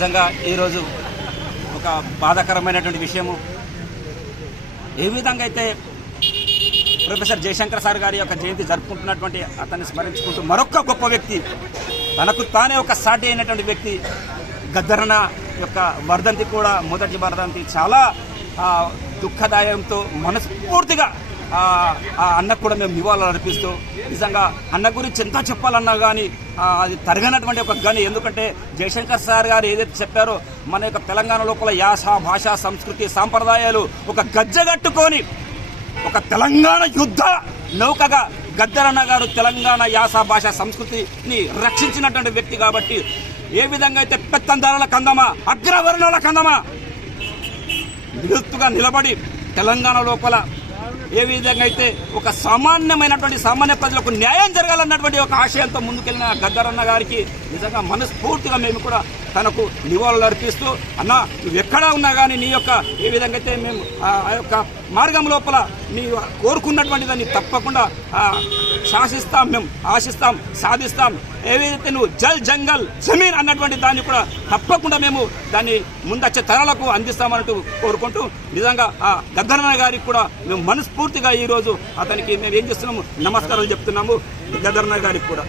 నిజంగా ఈరోజు ఒక బాధాకరమైనటువంటి విషయము. ఏ విధంగా అయితే ప్రొఫెసర్ జయశంకర్ సార్ గారి యొక్క జయంతి జరుపుకుంటున్నటువంటి అతన్ని స్మరించుకుంటూ మరొక గొప్ప వ్యక్తి, తనకు తానే ఒక సాటి అయినటువంటి వ్యక్తి గద్దరన్న యొక్క వర్ధంతి కూడా, మొదటి వర్ధంతి చాలా దుఃఖదాయంతో మనస్ఫూర్తిగా ఆ అన్నకు కూడా మేము నివాళులు అర్పిస్తూ, నిజంగా అన్న గురించి ఎంత చెప్పాలన్నా కానీ అది తరగనటువంటి ఒక గని. ఎందుకంటే జయశంకర్ సార్ గారు ఏదైతే చెప్పారో, మన యొక్క తెలంగాణ లోపల యాస, భాష, సంస్కృతి, సాంప్రదాయాలు ఒక గజ్జగట్టుకొని ఒక తెలంగాణ యుద్ధ నౌకగా గద్దరన్న గారు తెలంగాణ యాస, భాష, సంస్కృతిని రక్షించినటువంటి వ్యక్తి. కాబట్టి ఏ విధంగా అయితే పెత్తందారుల కందమా, అగ్రవర్ణాల కందమా నిలుస్తుగా నిలబడి తెలంగాణ లోపల ఏ విధంగా అయితే ఒక సామాన్య ప్రజలకు న్యాయం జరగాలన్నటువంటి ఒక ఆశయంతో ముందుకెళ్ళిన గద్దరన్న గారికి నిజంగా మనస్ఫూర్తిగా మేము కూడా తనకు నివాళులు అర్పిస్తూ, అన్న నువ్వు ఎక్కడా ఉన్నా కానీ నీ యొక్క ఏ విధంగా అయితే మేము ఆ యొక్క మార్గం లోపల నీ కోరుకున్నటువంటి దాన్ని తప్పకుండా శాసిస్తాం, మేము ఆశిస్తాం, సాధిస్తాం. ఏదైతే నువ్వు జల్ జంగల్ జమీన్ అన్నటువంటి దాన్ని కూడా తప్పకుండా మేము దాన్ని ముందచ్చే తరాలకు అందిస్తామంటూ కోరుకుంటూ, నిజంగా ఆ గద్దరన్న గారికి కూడా మేము మనస్ఫూర్తిగా ఈరోజు అతనికి మేము ఏం చేస్తున్నాము, నమస్కారాలు చెప్తున్నాము గద్దరన్న గారికి కూడా.